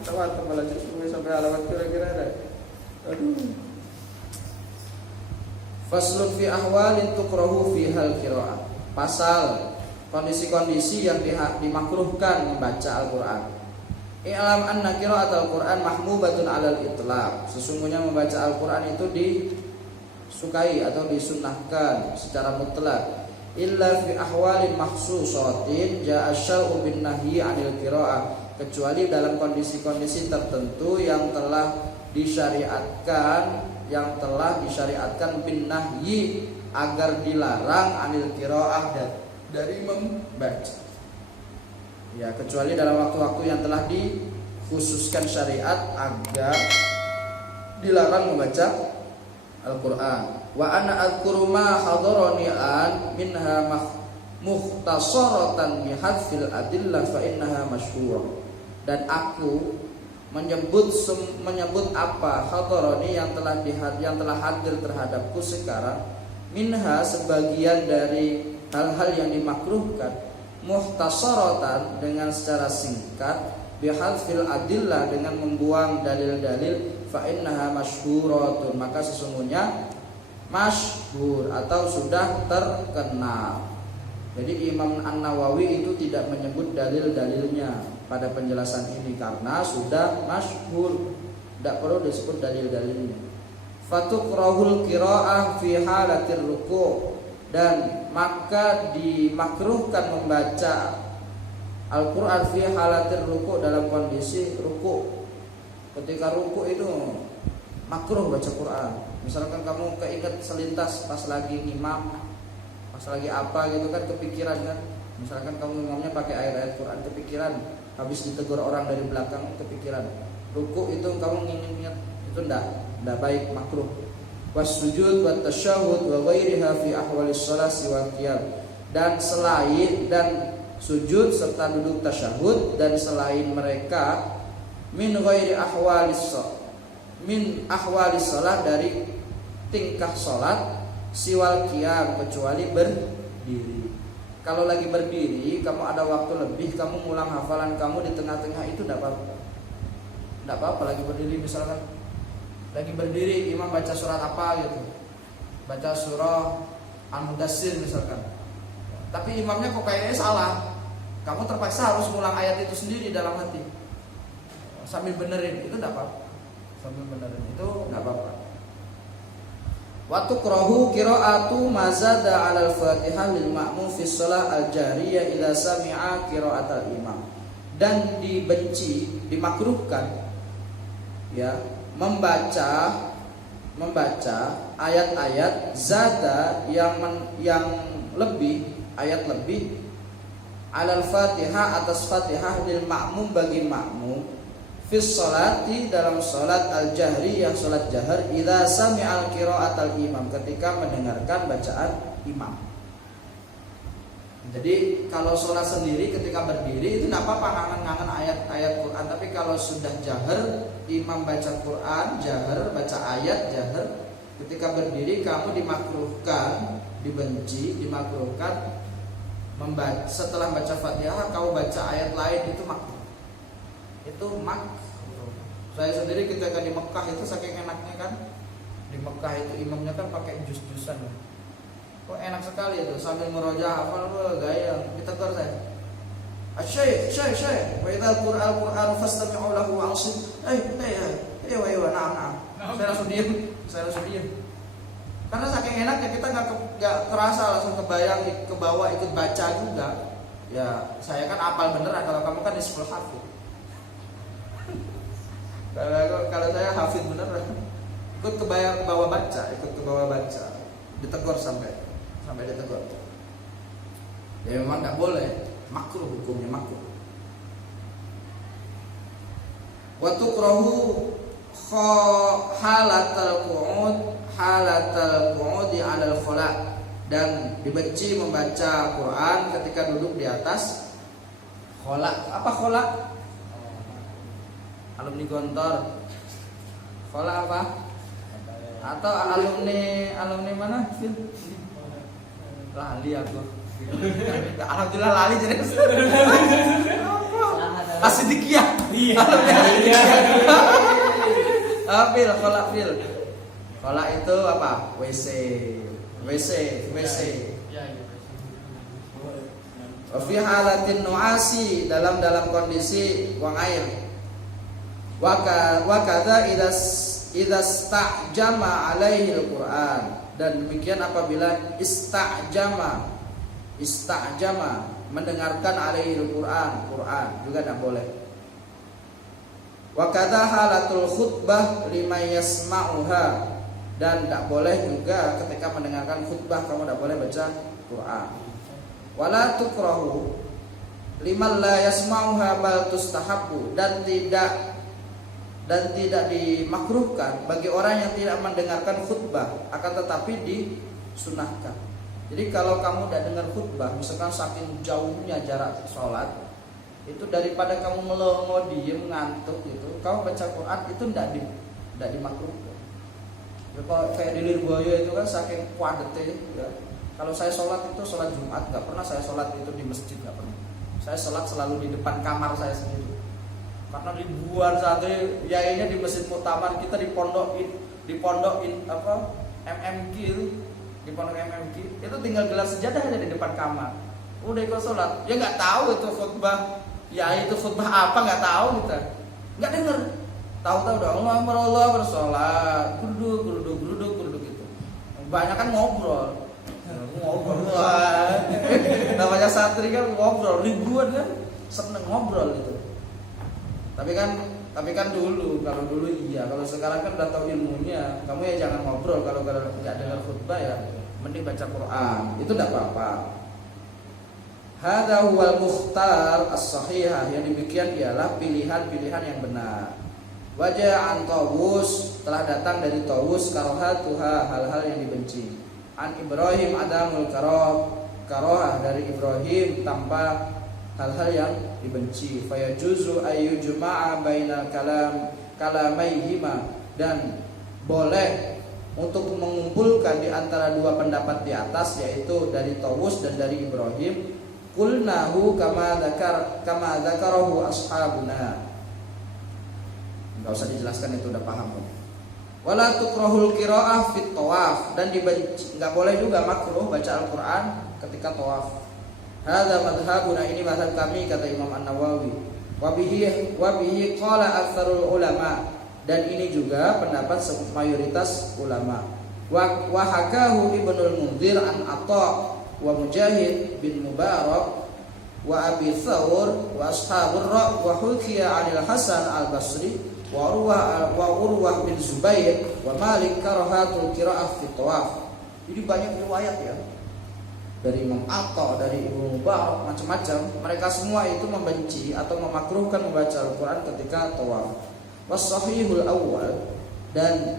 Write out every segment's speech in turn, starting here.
Tawar kepala justru sampai halaman kira-kira ada. Aduh. Faslun fi ahwalin tukrahu fi hal qiraah. Pasal kondisi-kondisi yang dimakruhkan membaca Al-Qur'an. I'lam anna qiraatul Qur'an mahmubatun 'alal itlaq. Sesungguhnya membaca Al-Qur'an itu disukai atau disunnahkan secara mutlak. Illa fi ahwalin makhsusatin ja'a syar'u bin nahyi 'anil qiraah. Kecuali dalam kondisi-kondisi tertentu yang telah disyariatkan bin nahyi agar dilarang 'anil qiraah dari membaca. Ya, kecuali dalam waktu-waktu yang telah dikhususkan syariat agar dilarang membaca Al-Qur'an. Wa ana adhkuru ma hadarani an minha mukhtasaratan bi hadfil adillah fa innaha masyhurah. Dan aku menyebut apa hadarani yang telah hadir terhadapku sekarang, minha sebagian dari hal-hal yang dimakruhkan, mukhtasaratan dengan secara singkat, bihadfil adillah dengan membuang dalil-dalil, fa innaha masyhuratun maka sesungguhnya masyhur atau sudah terkenal. Jadi Imam An-Nawawi itu tidak menyebut dalil-dalilnya pada penjelasan ini karena sudah masyhur, tidak perlu disebut dalil-dalilnya. Fatukrahul qiraah fi halatir ruku', dan maka dimakruhkan membaca Al-Qur'an fi halatir ruku' dalam kondisi ruku'. Ketika ruku' itu makruh baca Quran. Misalkan kamu keinget selintas pas lagi imam, pas lagi apa gitu kan, kepikiran kan. Misalkan kamu imamnya pakai ayat-ayat Quran, kepikiran, habis ditegur orang dari belakang, kepikiran. Ruku' itu kamu nginget, itu ndak baik, makruh. Wasujud wa tasyahud wa ghairiha fi ahwalis sholati wal qiyam. Dan selain sujud serta duduk tasyahud dan selain mereka min ghairi ahwalis shalah dari tingkah salat siwal qiyam kecuali berdiri. Kalau lagi berdiri kamu ada waktu lebih, kamu ngulang hafalan kamu di tengah-tengah itu tidak apa-apa. Tidak apa-apa lagi berdiri, misalkan lagi berdiri imam baca surat apa gitu, baca surah Al-Mudassir misalkan, tapi imamnya kok kayaknya salah, kamu terpaksa harus ngulang ayat itu sendiri dalam hati sambil benerin, itu tidak apa-apa. Sambil benerin itu tidak apa-apa. Waktu qirahu qiraatu mazada 'alal Fatihah lil ma'mum fi shalah al-jariyah idza sami'a qiraatal imam. Dan dibenci, dimakruhkan ya, membaca ayat-ayat zada yang lebih, ayat lebih 'alal Fatihah atas Fatihah lil ma'mum bagi makmum fis sholati dalam sholat al-jahri yang sholat jahar idza sami'al qira'atal imam ketika mendengarkan bacaan imam. Jadi kalau sholat sendiri ketika berdiri itu tidak apa-apa ngangen-ngangen ayat-ayat Quran, tapi kalau sudah jahar imam baca Quran jahar, baca ayat jahar, ketika berdiri kamu dimakruhkan, dibenci, dimakruhkan membaca setelah baca Fatihah kamu baca ayat lain, itu makruh. Itu makruh. Saya sendiri ketika di Mekah itu saking enaknya kan, di Mekah itu imamnya kan pakai jus-jusan. Kok enak sekali itu sambil merojah hafal gaya, ditegur saya. Syekh, wa idza Qur'an fastami'u lahu wa'ansitu. Na'am. Saya langsung diam. Karena saking enaknya kita enggak terasa langsung kebayang ke bawah ikut baca juga. Ya, saya kan apal beneran, kalau kamu kan nisful hafid. Kalau saya hafid beneran, ikut ke bawah baca, ditegur sampai ditegur. Ya memang nggak boleh, makruh, hukumnya makruh. Wa tukrahu halatal qu'udi 'alal khala', dan dibenci membaca Quran ketika duduk di atas khala'. Apa khala'? Alumni Gontor. Khala apa? Atau alumni mana? Lali aku. Alhamdulillah lali jadi. Asidikiyah. Iya. Fil, kolak fil. Kolak itu apa? WC. Fi halatin nuasi, dalam kondisi buang air. Wa kadza idas ta'jama alaihi al-Qur'an, dan demikian apabila istajama mendengarkan alaihi al-Qur'an juga tidak boleh. Wa kadza halatul khutbah liman yasma'uha, dan tidak boleh juga ketika mendengarkan khutbah kamu tidak boleh baca Quran. Wala tukrahu liman la yasma'uha bal tustahabbu, dan tidak dimakruhkan bagi orang yang tidak mendengarkan khutbah, akan tetapi disunahkan. Jadi kalau kamu tidak dengar khutbah, misalkan saking jauhnya jarak sholat, itu daripada kamu melongo diem ngantuk gitu, kamu baca Quran itu tidak dimakruhkan. Ya, kalau kayak di Lirboyo itu kan saking padatnya ya. Kalau saya sholat itu sholat Jumat, nggak pernah saya sholat itu di masjid, nggak pernah. Saya sholat selalu di depan kamar saya sendiri. Karena ribuan santri yainya di Masjid Muktamar, kita di pondok apa MMQ itu, di pondok MMQ itu tinggal gelas sejadah aja di depan kamar. Udah ikut sholat, ya nggak tahu itu khutbah, ya itu khutbah apa nggak tahu kita, nggak dengar. Tahu-tahu udah Allah bersolat, geruduk gitu. Banyak kan ngobrol. Namanya santri kan ngobrol, ribuan kan seneng ngobrol gitu. Tapi kan dulu, kalau dulu iya, kalau sekarang kan udah tahu ilmunya. Kamu ya jangan ngobrol, kalau nggak dengar khutbah ya mending baca Quran, itu tidak apa-apa. Hadza huwal mukhtar as-sahihah, yang demikian ialah pilihan-pilihan yang benar. Wajah an Tawus, telah datang dari Tawus karohatuha, hal-hal yang dibenci. An Ibrahim adamul karohah, dari Ibrahim tanpa hal-hal yang dibenci. Fayajuzu ayyujma'a bainal kalamaihima, dan boleh untuk mengumpulkan di antara dua pendapat di atas, yaitu dari Tawus dan dari Ibrahim. Qulnahu kama dzakarahu ashabuna. Enggak usah dijelaskan, itu udah paham. Wala tukrahul qiraah fit tawaf, dan dibenci, enggak boleh juga makruh baca Al-Qur'an ketika tawaf. Hadza madhhabuna, ini mazhab kami, kata Imam An-Nawawi. Wa bihi qala aktsarul ulama, dan ini juga pendapat mayoritas ulama. Wa hakahu Ibnul Munzir an Atha wa Mujahid bin Mubarak wa Abi Thawr wa ashabur ra' wa hukiya 'anil Hasan al-Basri wa Urwah bin Zubair wa Malik karahatul qira'ah fi tawaf. Jadi banyak riwayat ya, dari Imam Atha, dari Ibnu Mubarak, macam-macam. Mereka semua itu membenci atau memakruhkan membaca Al-Quran ketika tawaf. Was-sahihul awal, dan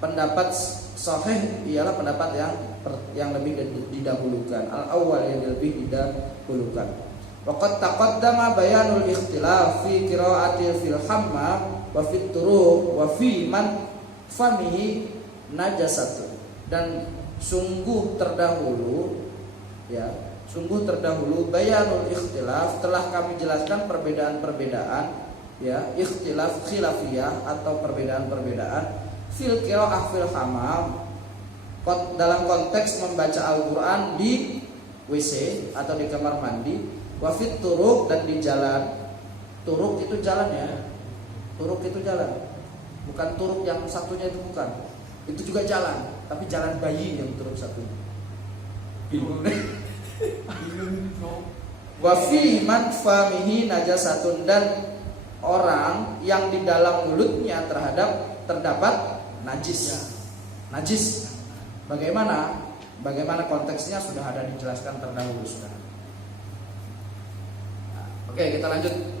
pendapat sahih ialah pendapat yang lebih didahulukan. Al-awwal yang lebih didahulukan. Waqad taqaddama bayanul ikhtilaf fi qira'ati fil hammam wa fit turuq wa fi man famihi najasatun, dan sungguh terdahulu bayanul ikhtilaf, telah kami jelaskan perbedaan-perbedaan ya, ikhtilaf khilafiyah atau perbedaan-perbedaan fil qiraah fil hammam, dalam konteks membaca Al-Quran di WC atau di kamar mandi, wafit turuk, dan di jalan. Turuk itu jalan ya, turuk itu jalan, bukan turuk yang satunya itu, bukan, itu juga jalan, tapi jalan bayi yang turuk satunya. Wafi man famihi najasatun, dan orang yang di dalam mulutnya terdapat najis. Bagaimana konteksnya sudah ada dijelaskan terdahulu sudah. Oke, kita lanjut.